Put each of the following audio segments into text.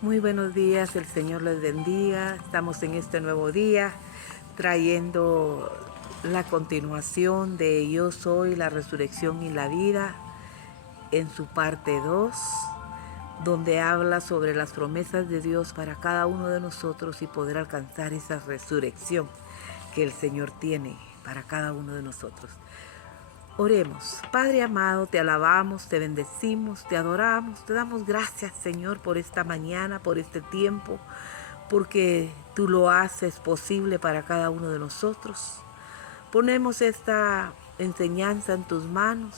Muy buenos días, el Señor les bendiga. Estamos en este nuevo día trayendo la continuación de Yo soy la resurrección y la vida en su parte 2, donde habla sobre las promesas de Dios para cada uno de nosotros y poder alcanzar esa resurrección que el Señor tiene para cada uno de nosotros. Oremos. Padre amado, te alabamos, te bendecimos, te adoramos, te damos gracias, Señor, por esta mañana, por este tiempo, porque tú lo haces posible para cada uno de nosotros. Ponemos esta enseñanza en tus manos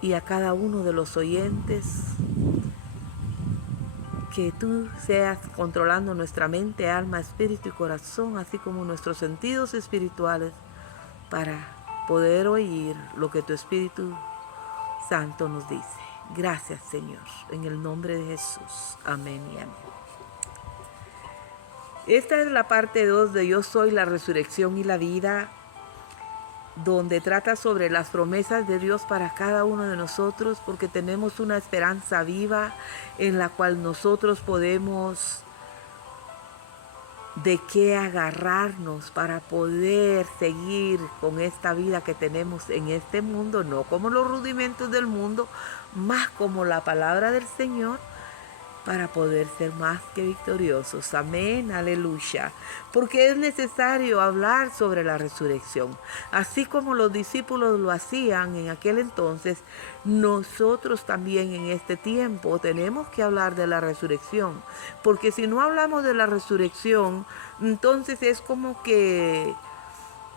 y a cada uno de los oyentes, que tú seas controlando nuestra mente, alma, espíritu y corazón, así como nuestros sentidos espirituales, para poder oír lo que tu Espíritu Santo nos dice. Gracias, Señor, en el nombre de Jesús. Amén y amén. Esta es la parte 2 de Yo soy la resurrección y la vida, donde trata sobre las promesas de Dios para cada uno de nosotros, porque tenemos una esperanza viva en la cual nosotros podemos de qué agarrarnos para poder seguir con esta vida que tenemos en este mundo, no como los rudimentos del mundo, más como la palabra del Señor, para poder ser más que victoriosos. Amén, aleluya. Porque es necesario hablar sobre la resurrección. Así como los discípulos lo hacían en aquel entonces, nosotros también en este tiempo tenemos que hablar de la resurrección. Porque si no hablamos de la resurrección, entonces es como que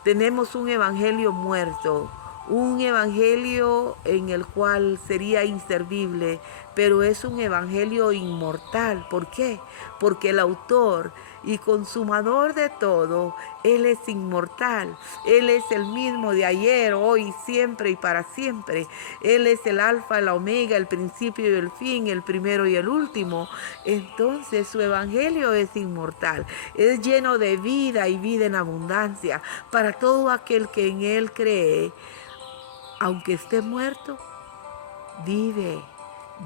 tenemos un evangelio muerto, un evangelio en el cual sería inservible, pero es un evangelio inmortal. ¿Por qué? Porque el autor y consumador de todo, Él es inmortal. Él es el mismo de ayer, hoy, siempre y para siempre. Él es el alfa, la omega, el principio y el fin, el primero y el último. Entonces su evangelio es inmortal. Es lleno de vida y vida en abundancia para todo aquel que en Él cree. Aunque esté muerto,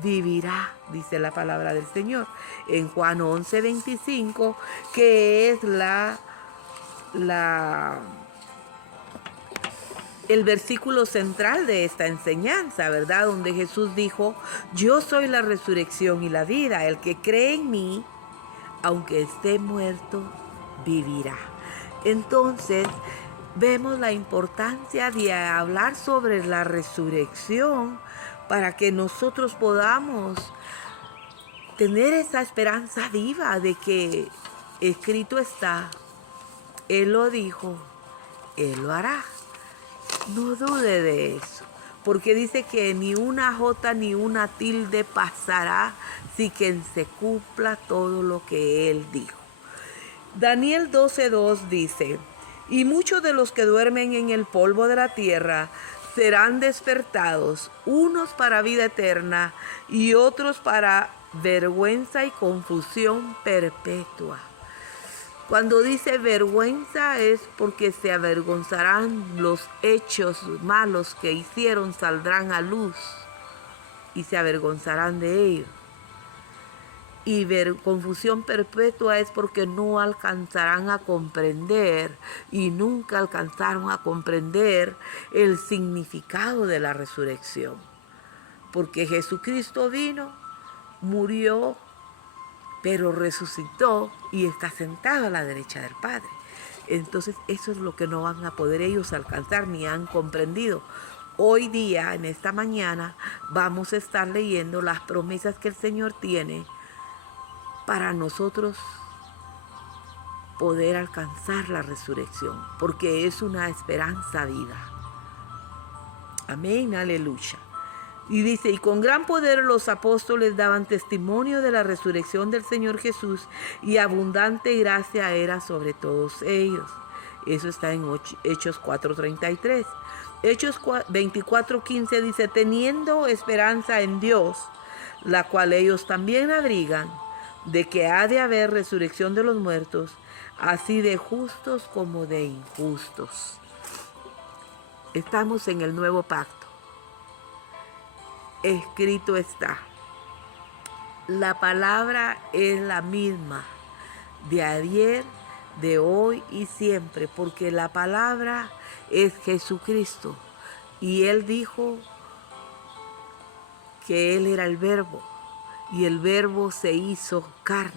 vivirá, dice la palabra del Señor. En Juan 11:25, que es el versículo central de esta enseñanza, ¿verdad? Donde Jesús dijo: yo soy la resurrección y la vida. El que cree en mí, aunque esté muerto, vivirá. Entonces, vemos la importancia de hablar sobre la resurrección para que nosotros podamos tener esa esperanza viva de que escrito está, Él lo dijo, Él lo hará. No dude de eso, porque dice que ni una jota ni una tilde pasará sin que se cumpla todo lo que Él dijo. Daniel 12:2 dice: y muchos de los que duermen en el polvo de la tierra serán despertados, unos para vida eterna y otros para vergüenza y confusión perpetua. Cuando dice vergüenza es porque se avergonzarán los hechos malos que hicieron, saldrán a luz y se avergonzarán de ellos. Y confusión perpetua es porque no alcanzarán a comprender y nunca alcanzaron a comprender el significado de la resurrección. Porque Jesucristo vino, murió, pero resucitó y está sentado a la derecha del Padre. Entonces eso es lo que no van a poder ellos alcanzar ni han comprendido. Hoy día, en esta mañana, vamos a estar leyendo las promesas que el Señor tiene para nosotros poder alcanzar la resurrección, porque es una esperanza viva. Amén, aleluya. Y dice: y con gran poder los apóstoles daban testimonio de la resurrección del Señor Jesús, y abundante gracia era sobre todos ellos. Eso está en Hechos 4:33. Hechos 24:15 dice: teniendo esperanza en Dios, la cual ellos también abrigan, de que ha de haber resurrección de los muertos, así de justos como de injustos. Estamos en el nuevo pacto. Escrito está. La palabra es la misma de ayer, de hoy y siempre, porque la palabra es Jesucristo. Y Él dijo que Él era el Verbo, y el Verbo se hizo carne,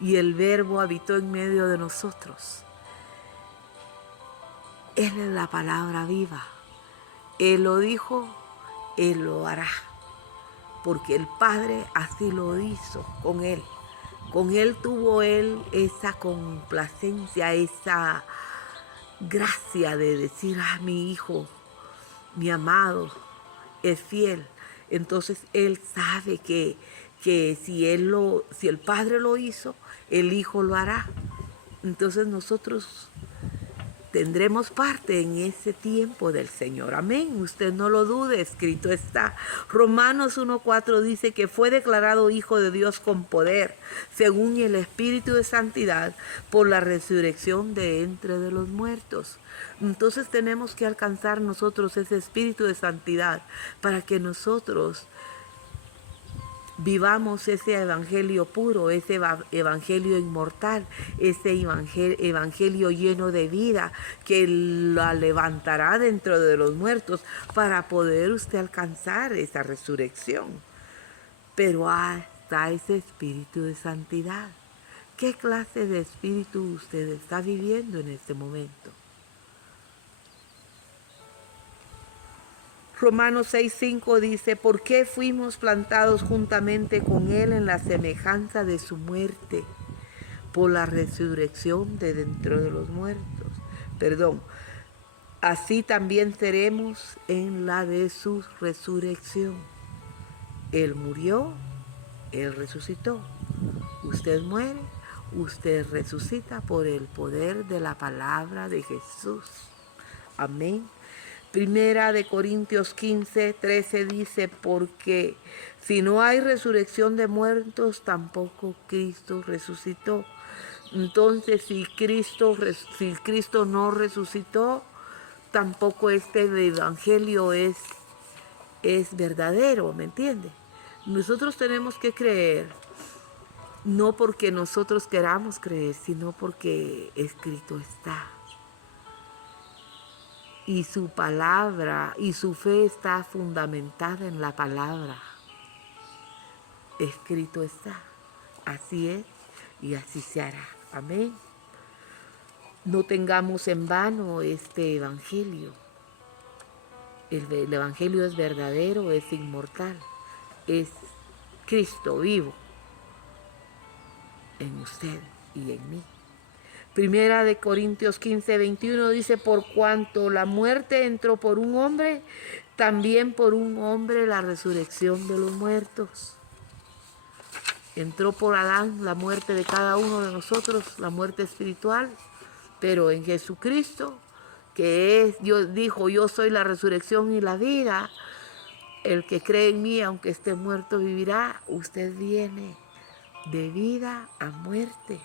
y el Verbo habitó en medio de nosotros. Él es la palabra viva. Él lo dijo, Él lo hará, porque el Padre así lo hizo con Él. Con Él tuvo Él esa complacencia, esa gracia de decir, mi hijo, mi amado, es fiel. Entonces Él sabe que si el Padre lo hizo, el Hijo lo hará. Entonces nosotros tendremos parte en ese tiempo del Señor. Amén. Usted no lo dude, escrito está. Romanos 1:4 dice que fue declarado Hijo de Dios con poder, según el Espíritu de Santidad, por la resurrección de entre de los muertos. Entonces tenemos que alcanzar nosotros ese Espíritu de Santidad para que nosotros vivamos ese evangelio puro, ese evangelio inmortal, ese evangelio lleno de vida que la levantará dentro de los muertos para poder usted alcanzar esa resurrección. Pero hasta ese espíritu de santidad. ¿Qué clase de espíritu usted está viviendo en este momento? Romanos 6:5 dice, ¿por qué fuimos plantados juntamente con Él en la semejanza de su muerte? Por la resurrección de dentro de los muertos. Así también seremos en la de su resurrección. Él murió, Él resucitó. Usted muere, usted resucita por el poder de la palabra de Jesús. Amén. Primera de Corintios 15:13 dice, porque si no hay resurrección de muertos, tampoco Cristo resucitó. Entonces, si Cristo no resucitó, tampoco este evangelio es verdadero, ¿me entiende? Nosotros tenemos que creer, no porque nosotros queramos creer, sino porque escrito está. Y su palabra y su fe está fundamentada en la palabra. Escrito está. Así es y así se hará. Amén. No tengamos en vano este evangelio. El evangelio es verdadero, es inmortal. Es Cristo vivo en usted y en mí. Primera de Corintios 15:21 dice, por cuanto la muerte entró por un hombre, también por un hombre la resurrección de los muertos. Entró por Adán la muerte de cada uno de nosotros, la muerte espiritual, pero en Jesucristo, que dijo, yo soy la resurrección y la vida, el que cree en mí, aunque esté muerto, vivirá. Usted viene de vida a muerte.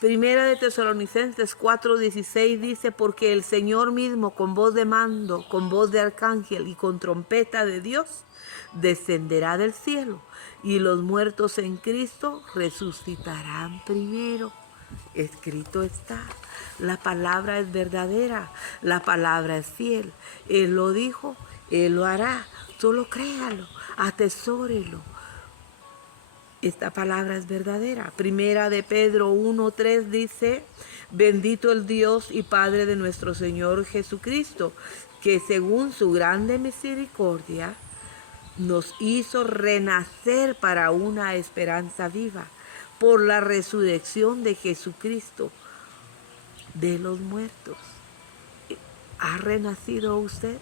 Primera de Tesalonicenses 4:16 dice, porque el Señor mismo con voz de mando, con voz de arcángel y con trompeta de Dios, descenderá del cielo, y los muertos en Cristo resucitarán primero. Escrito está. La palabra es verdadera, la palabra es fiel. Él lo dijo, Él lo hará. Solo créalo, atesórelo. Esta palabra es verdadera. Primera de Pedro 1:3 dice, bendito el Dios y Padre de nuestro Señor Jesucristo, que según su grande misericordia nos hizo renacer para una esperanza viva por la resurrección de Jesucristo de los muertos. ¿Ha renacido usted?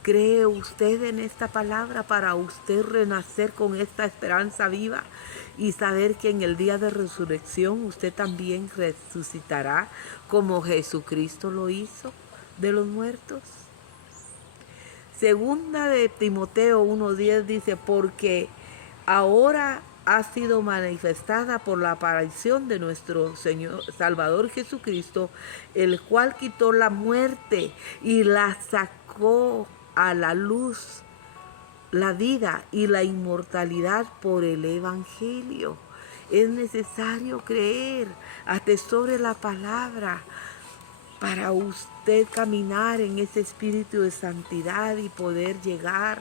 ¿Cree usted en esta palabra para usted renacer con esta esperanza viva y saber que en el día de resurrección usted también resucitará como Jesucristo lo hizo de los muertos? Segunda de Timoteo 1:10 dice, porque ahora ha sido manifestada por la aparición de nuestro Señor Salvador Jesucristo, el cual quitó la muerte y la sacó sacó a la luz la vida y la inmortalidad por el Evangelio. Es necesario creer, atesore la palabra para usted caminar en ese espíritu de santidad y poder llegar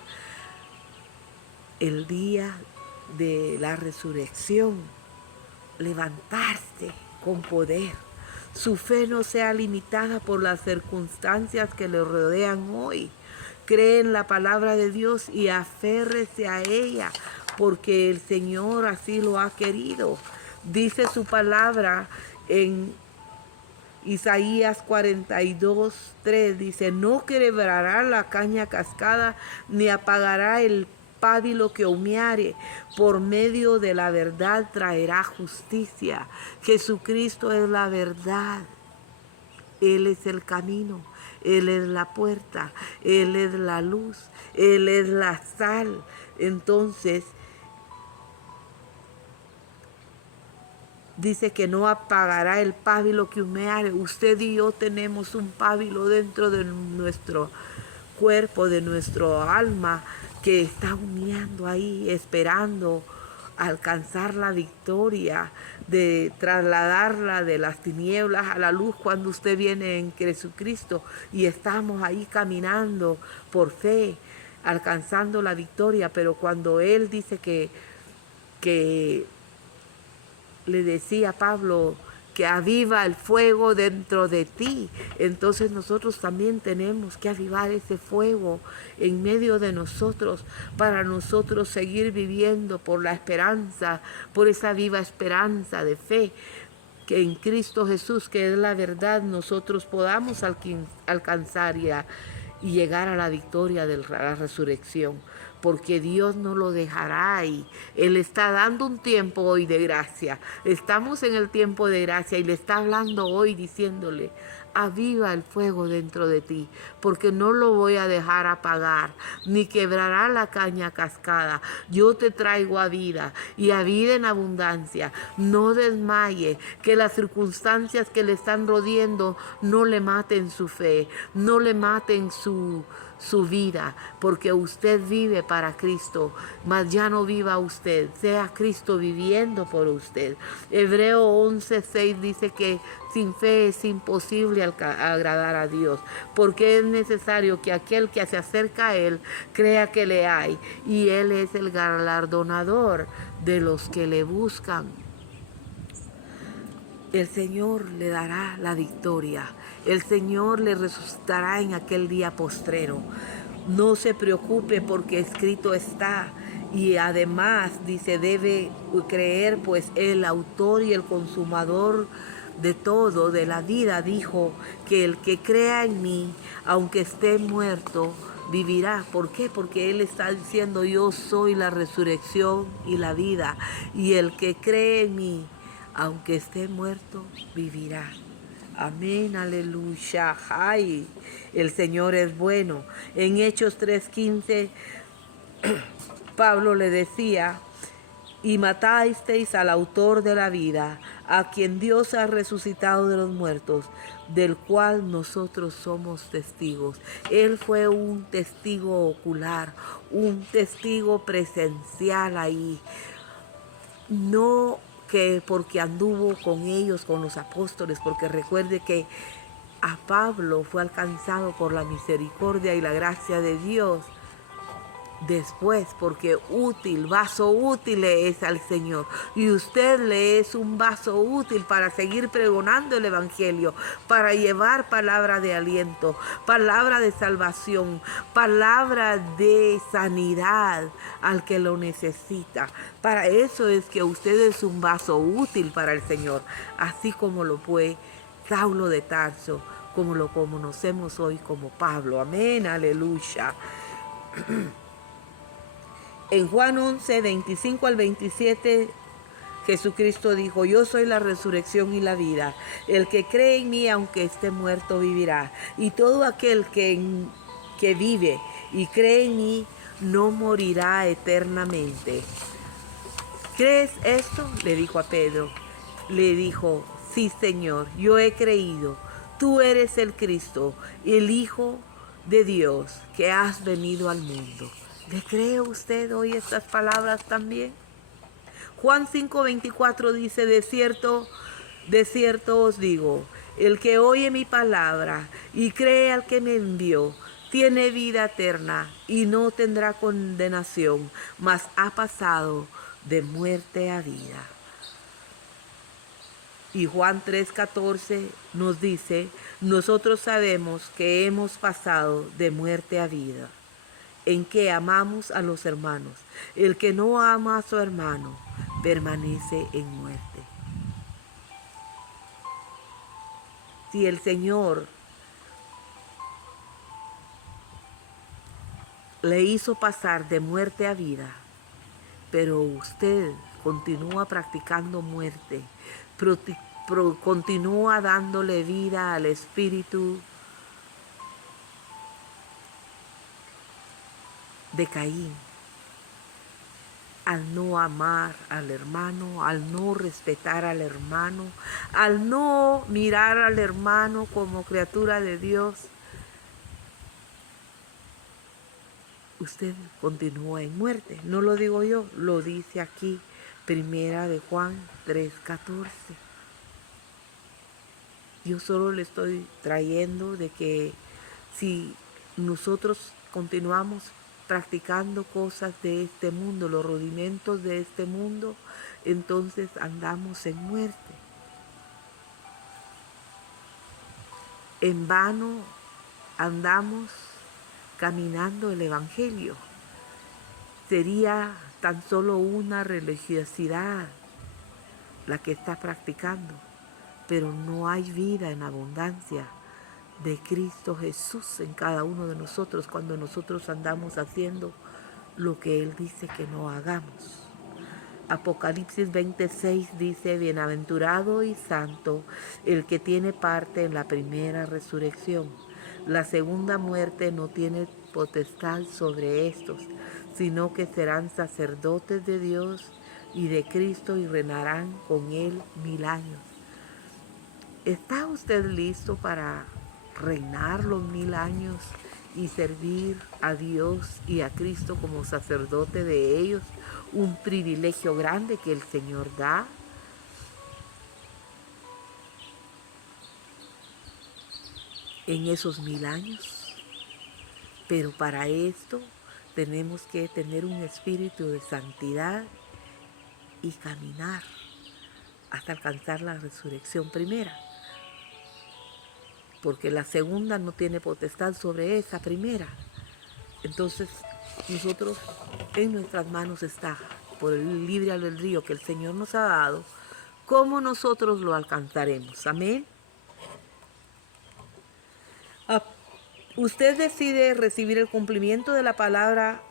el día de la resurrección, levantarse con poder. Su fe no sea limitada por las circunstancias que le rodean hoy. Cree en la palabra de Dios y aférrese a ella, porque el Señor así lo ha querido. Dice su palabra en Isaías 42:3, dice: no quebrará la caña cascada, ni apagará el pábilo que humeare. Por medio de la verdad traerá justicia. Jesucristo es la verdad. Él es el camino, Él es la puerta, Él es la luz, Él es la sal. Entonces, dice que no apagará el pábilo que humeare. Usted y yo tenemos un pábilo dentro de nuestro cuerpo, de nuestro alma, que está humeando ahí, esperando alcanzar la victoria, de trasladarla de las tinieblas a la luz cuando usted viene en Jesucristo, y estamos ahí caminando por fe, alcanzando la victoria. Pero cuando Él dice que le decía a Pablo que aviva el fuego dentro de ti, entonces nosotros también tenemos que avivar ese fuego en medio de nosotros, para nosotros seguir viviendo por la esperanza, por esa viva esperanza de fe, que en Cristo Jesús, que es la verdad, nosotros podamos alcanzar y llegar a la victoria de la resurrección, porque Dios no lo dejará ahí. Él está dando un tiempo hoy de gracia. Estamos en el tiempo de gracia y le está hablando hoy, diciéndole: aviva el fuego dentro de ti, porque no lo voy a dejar apagar, ni quebrará la caña cascada. Yo te traigo a vida, y a vida en abundancia. No desmaye, que las circunstancias que le están rodeando no le maten su fe, no le maten su vida, porque usted vive para Cristo, mas ya no viva usted, sea Cristo viviendo por usted. Hebreo 11:6 dice que sin fe es imposible agradar a Dios, porque es necesario que aquel que se acerca a Él crea que le hay, y Él es el galardonador de los que le buscan. El Señor le dará la victoria. El Señor le resucitará en aquel día postrero. No se preocupe, porque escrito está. Y además dice, debe creer, pues el autor y el consumador de todo, de la vida, dijo que el que crea en mí, aunque esté muerto, vivirá. ¿Por qué? Porque Él está diciendo: yo soy la resurrección y la vida. Y el que cree en mí, aunque esté muerto, vivirá. Amén, aleluya. Ay, el Señor es bueno. En Hechos 3:15, Pablo le decía: y matasteis al autor de la vida, a quien Dios ha resucitado de los muertos, del cual nosotros somos testigos. Él fue un testigo ocular, un testigo presencial ahí. No que porque anduvo con ellos, con los apóstoles, porque recuerde que a Pablo fue alcanzado por la misericordia y la gracia de Dios después, porque vaso útil le es al Señor, y usted le es un vaso útil para seguir pregonando el Evangelio, para llevar palabra de aliento, palabra de salvación, palabra de sanidad al que lo necesita. Para eso es que usted es un vaso útil para el Señor, así como lo fue Saulo de Tarso, como lo conocemos hoy como Pablo. Amén, aleluya. En Juan 11, 25 al 27, Jesucristo dijo: yo soy la resurrección y la vida. El que cree en mí, aunque esté muerto, vivirá. Y todo aquel que vive y cree en mí, no morirá eternamente. ¿Crees esto?, le dijo a Pedro. Le dijo: sí, Señor, yo he creído. Tú eres el Cristo, el Hijo de Dios que has venido al mundo. ¿Le cree usted hoy estas palabras también? Juan 5:24 dice, de cierto os digo, el que oye mi palabra y cree al que me envió, tiene vida eterna y no tendrá condenación, mas ha pasado de muerte a vida. Y Juan 3:14 nos dice, nosotros sabemos que hemos pasado de muerte a vida, en que amamos a los hermanos. El que no ama a su hermano permanece en muerte. Si el Señor le hizo pasar de muerte a vida, pero usted continúa practicando muerte, continúa dándole vida al espíritu de Caín, al no amar al hermano, al no respetar al hermano, al no mirar al hermano como criatura de Dios, usted continúa en muerte. No lo digo yo, lo dice aquí, Primera de Juan 3:14. Yo solo le estoy trayendo de que si nosotros continuamos practicando cosas de este mundo, los rudimentos de este mundo, entonces andamos en muerte. En vano andamos caminando el Evangelio. Sería tan solo una religiosidad la que está practicando, pero no hay vida en abundancia de Cristo Jesús en cada uno de nosotros cuando nosotros andamos haciendo lo que Él dice que no hagamos. Apocalipsis 26 dice, bienaventurado y santo el que tiene parte en la primera resurrección. La segunda muerte no tiene potestad sobre estos, sino que serán sacerdotes de Dios y de Cristo y reinarán con Él 1000 años. ¿Está usted listo para reinar los 1000 años y servir a Dios y a Cristo como sacerdote de ellos? Un privilegio grande que el Señor da. En esos 1000 años. Pero para esto tenemos que tener un espíritu de santidad y caminar hasta alcanzar la resurrección primera. Porque la segunda no tiene potestad sobre esa primera. Entonces, nosotros en nuestras manos está, por el libre albedrío que el Señor nos ha dado, cómo nosotros lo alcanzaremos. Amén. Usted decide recibir el cumplimiento de la palabra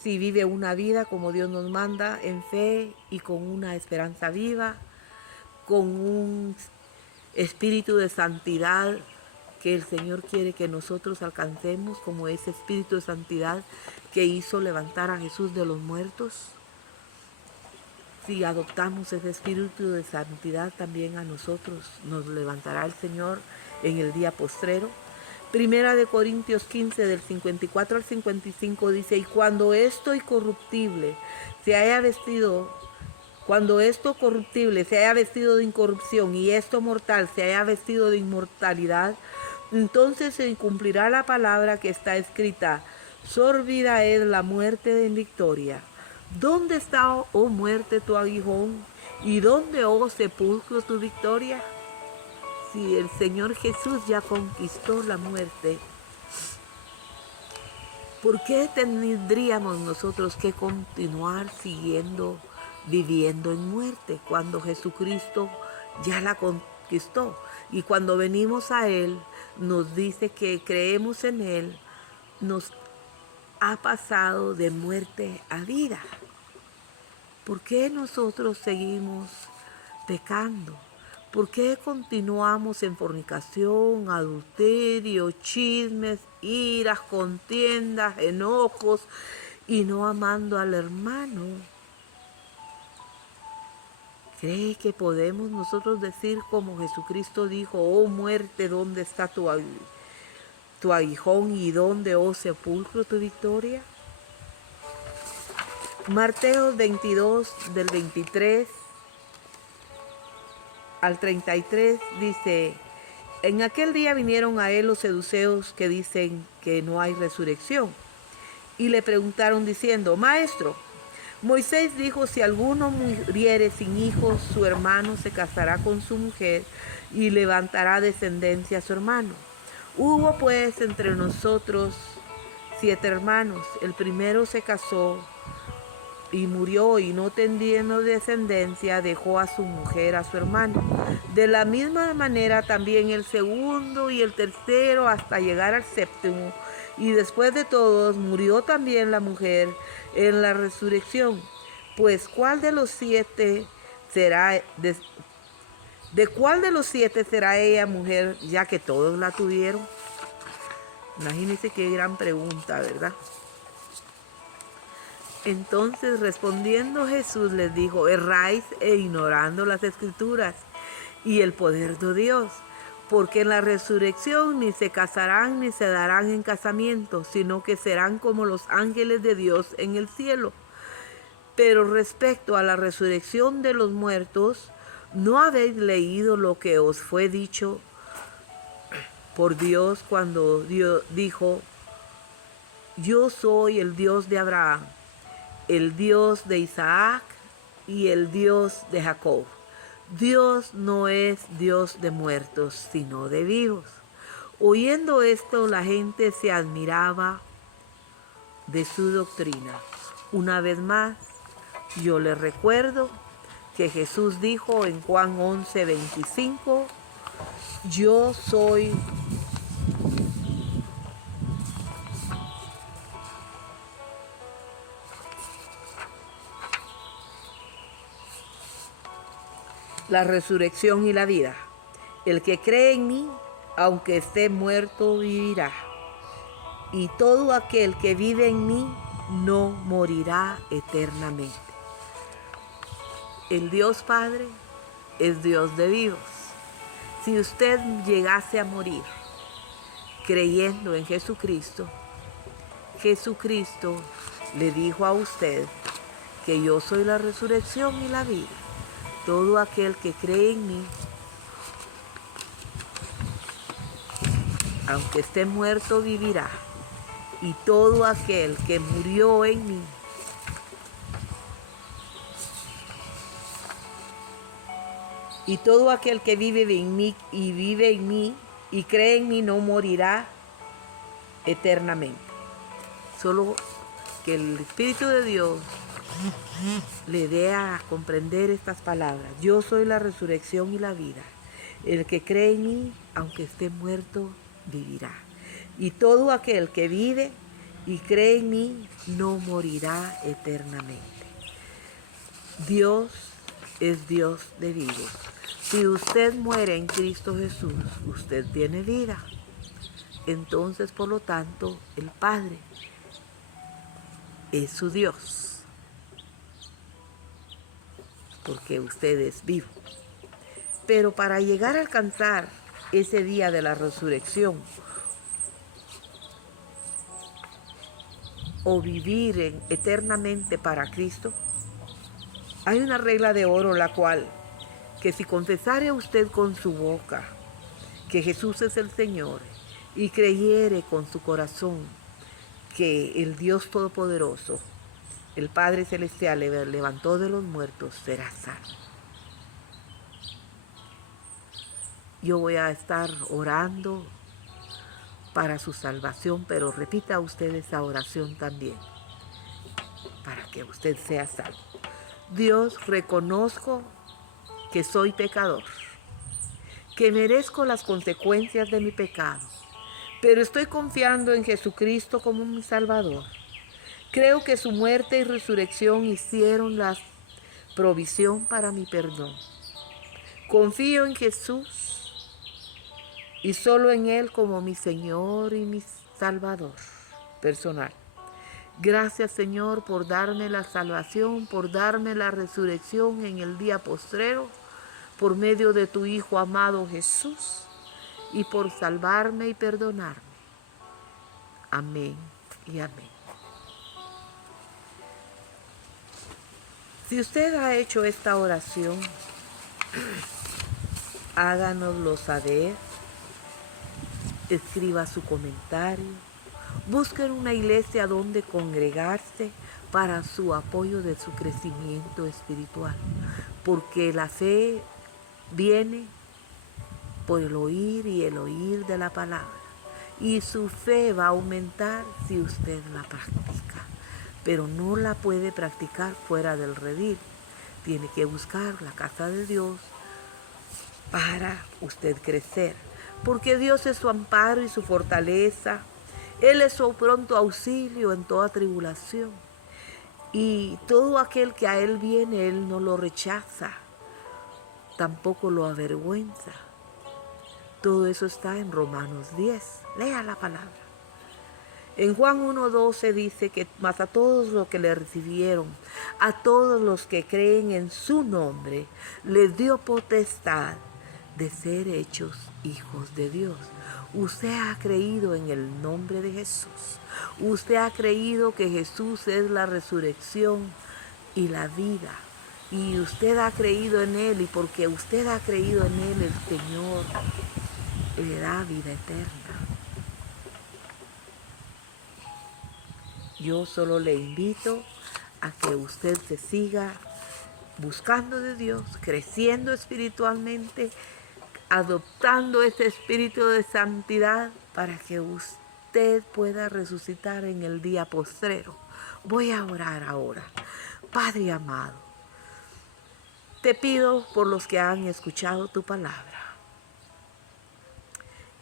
si vive una vida como Dios nos manda, en fe y con una esperanza viva, con un espíritu de santidad que el Señor quiere que nosotros alcancemos, como ese espíritu de santidad que hizo levantar a Jesús de los muertos. Si adoptamos ese espíritu de santidad, también a nosotros nos levantará el Señor en el día postrero. Primera de Corintios 15, del 54 al 55 dice, y cuando esto corruptible se haya vestido de incorrupción y esto mortal se haya vestido de inmortalidad, entonces se cumplirá la palabra que está escrita, sórbida es la muerte en victoria. ¿Dónde está, oh muerte, tu aguijón? ¿Y dónde, oh sepulcro, tu victoria? Si el Señor Jesús ya conquistó la muerte, ¿por qué tendríamos nosotros que continuar viviendo en muerte cuando Jesucristo ya la conquistó? Y cuando venimos a Él, nos dice que creemos en Él, nos ha pasado de muerte a vida. ¿Por qué nosotros seguimos pecando? ¿Por qué continuamos en fornicación, adulterio, chismes, iras, contiendas, enojos y no amando al hermano? ¿Cree que podemos nosotros decir como Jesucristo dijo, oh muerte, ¿dónde está tu tu aguijón y dónde, oh sepulcro, tu victoria. Mateo 22, del 23 al 33 dice: en aquel día vinieron a él los saduceos que dicen que no hay resurrección, y le preguntaron diciendo: Maestro, Moisés dijo, si alguno muriere sin hijos, su hermano se casará con su mujer y levantará descendencia a su hermano. Hubo pues entre nosotros 7 hermanos. El primero se casó y murió, y no teniendo descendencia dejó a su mujer a su hermano. De la misma manera también el segundo y el tercero hasta llegar al séptimo. Y después de todos murió también la mujer en la resurrección. Pues ¿cuál de los 7 será de cuál de los 7 será ella mujer, ya que todos la tuvieron? Imagínense qué gran pregunta, ¿verdad? Entonces respondiendo Jesús les dijo: erráis ignorando las Escrituras y el poder de Dios, porque en la resurrección ni se casarán ni se darán en casamiento, sino que serán como los ángeles de Dios en el cielo. Pero respecto a la resurrección de los muertos, ¿no habéis leído lo que os fue dicho por Dios cuando Dios dijo: yo soy el Dios de Abraham, el Dios de Isaac y el Dios de Jacob? Dios no es Dios de muertos, sino de vivos. Oyendo esto, la gente se admiraba de su doctrina. Una vez más, yo les recuerdo que Jesús dijo en Juan 11:25, yo soy la resurrección y la vida. El que cree en mí, aunque esté muerto, vivirá. Y todo aquel que vive en mí no morirá eternamente. El Dios Padre es Dios de vivos. Si usted llegase a morir creyendo en Jesucristo, Jesucristo le dijo a usted que yo soy la resurrección y la vida. Todo aquel que cree en mí, aunque esté muerto, vivirá. Y todo aquel que murió en mí, y todo aquel que vive en mí y cree en mí no morirá eternamente. Solo que el Espíritu de Dios le dé a comprender estas palabras. Yo soy la resurrección y la vida. El que cree en mí, aunque esté muerto, vivirá. Y todo aquel que vive y cree en mí no morirá eternamente. Dios es Dios de vivos. Si usted muere en Cristo Jesús, usted tiene vida. Entonces, por lo tanto, el Padre es su Dios, porque usted es vivo. Pero para llegar a alcanzar ese día de la resurrección o vivir eternamente para Cristo, hay una regla de oro, la cual, que si confesare usted con su boca que Jesús es el Señor y creyere con su corazón que el Dios Todopoderoso, el Padre Celestial, le levantó de los muertos, será salvo. Yo voy a estar orando para su salvación, pero repita usted esa oración también, para que usted sea salvo. Dios, reconozco que soy pecador, que merezco las consecuencias de mi pecado, pero estoy confiando en Jesucristo como mi Salvador. Creo que su muerte y resurrección hicieron la provisión para mi perdón. Confío en Jesús y solo en Él como mi Señor y mi Salvador personal. Gracias, Señor, por darme la salvación, por darme la resurrección en el día postrero, por medio de tu Hijo amado Jesús, y por salvarme y perdonarme. Amén y amén. Si usted ha hecho esta oración, háganoslo saber, escriba su comentario, busquen una iglesia donde congregarse para su apoyo de su crecimiento espiritual, porque la fe viene por el oír y el oír de la palabra, y su fe va a aumentar si usted la practica, pero no la puede practicar fuera del redil. Tiene que buscar la casa de Dios para usted crecer, porque Dios es su amparo y su fortaleza. Él es su pronto auxilio en toda tribulación, y todo aquel que a Él viene, Él no lo rechaza, tampoco lo avergüenza. Todo eso está en Romanos 10. Lea la palabra. En Juan 1:12 dice que más a todos los que le recibieron, a todos los que creen en su nombre, les dio potestad de ser hechos hijos de Dios. Usted ha creído en el nombre de Jesús. Usted ha creído que Jesús es la resurrección y la vida. Y usted ha creído en Él, y porque usted ha creído en Él, el Señor le da vida eterna. Yo solo le invito a que usted se siga buscando de Dios, creciendo espiritualmente, adoptando ese espíritu de santidad para que usted pueda resucitar en el día postrero. Voy a orar ahora. Padre amado, te pido por los que han escuchado tu palabra.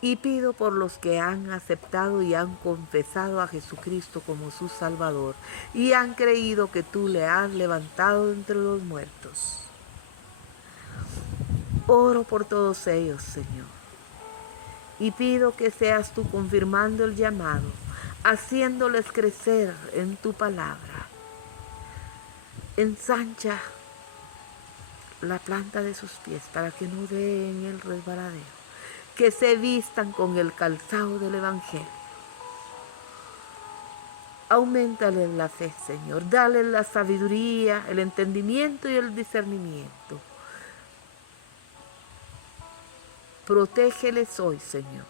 Y pido por los que han aceptado y han confesado a Jesucristo como su Salvador y han creído que tú le has levantado entre los muertos. Oro por todos ellos, Señor. Y pido que seas tú confirmando el llamado, haciéndoles crecer en tu palabra. Ensancha la planta de sus pies para que no den el resbaladero. Que se vistan con el calzado del Evangelio. Auméntales la fe, Señor. Dale la sabiduría, el entendimiento y el discernimiento. Protégeles hoy, Señor.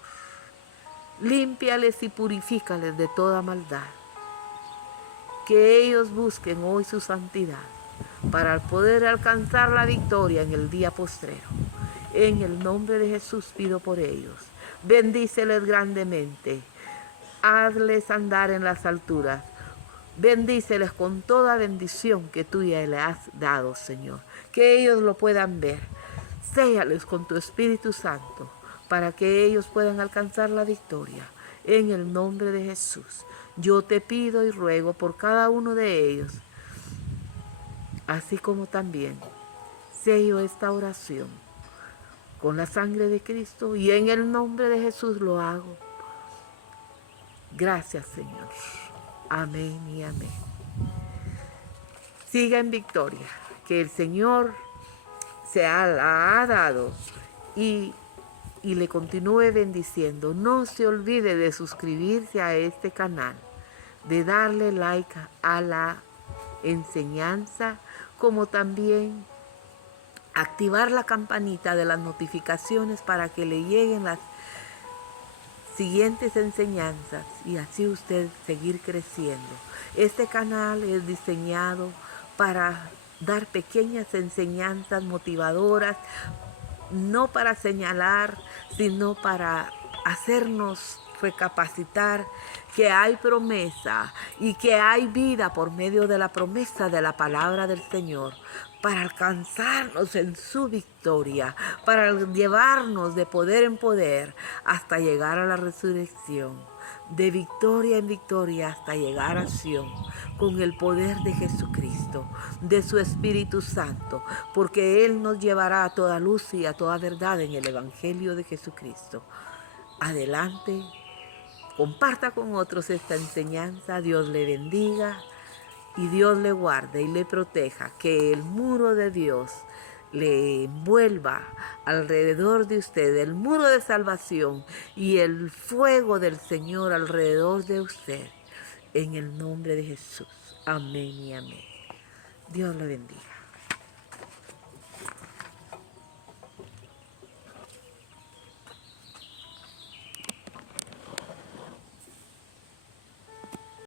Límpiales y purifícales de toda maldad. Que ellos busquen hoy su santidad para poder alcanzar la victoria en el día postrero. En el nombre de Jesús pido por ellos. Bendíceles grandemente. Hazles andar en las alturas. Bendíceles con toda bendición que tú ya le has dado, Señor. Que ellos lo puedan ver. Séllales con tu Espíritu Santo para que ellos puedan alcanzar la victoria. En el nombre de Jesús. Yo te pido y ruego por cada uno de ellos. Así como también sello esta oración con la sangre de Cristo, y en el nombre de Jesús lo hago. Gracias, Señor. Amén y amén. Siga en victoria, que el Señor la ha dado y le continúe bendiciendo. No se olvide de suscribirse a este canal, de darle like a la enseñanza, como también activar la campanita de las notificaciones para que le lleguen las siguientes enseñanzas y así usted seguir creciendo. Este canal es diseñado para dar pequeñas enseñanzas motivadoras, no para señalar, sino para hacernos recapacitar que hay promesa y que hay vida por medio de la promesa de la palabra del Señor, para alcanzarnos en su victoria, para llevarnos de poder en poder hasta llegar a la resurrección, de victoria en victoria hasta llegar a Sión, con el poder de Jesucristo, de su Espíritu Santo, porque Él nos llevará a toda luz y a toda verdad en el Evangelio de Jesucristo. Adelante, comparta con otros esta enseñanza. Dios le bendiga y Dios le guarde y le proteja. Que el muro de Dios le envuelva alrededor de usted el muro de salvación y el fuego del Señor alrededor de usted. En el nombre de Jesús. Amén y amén. Dios le bendiga.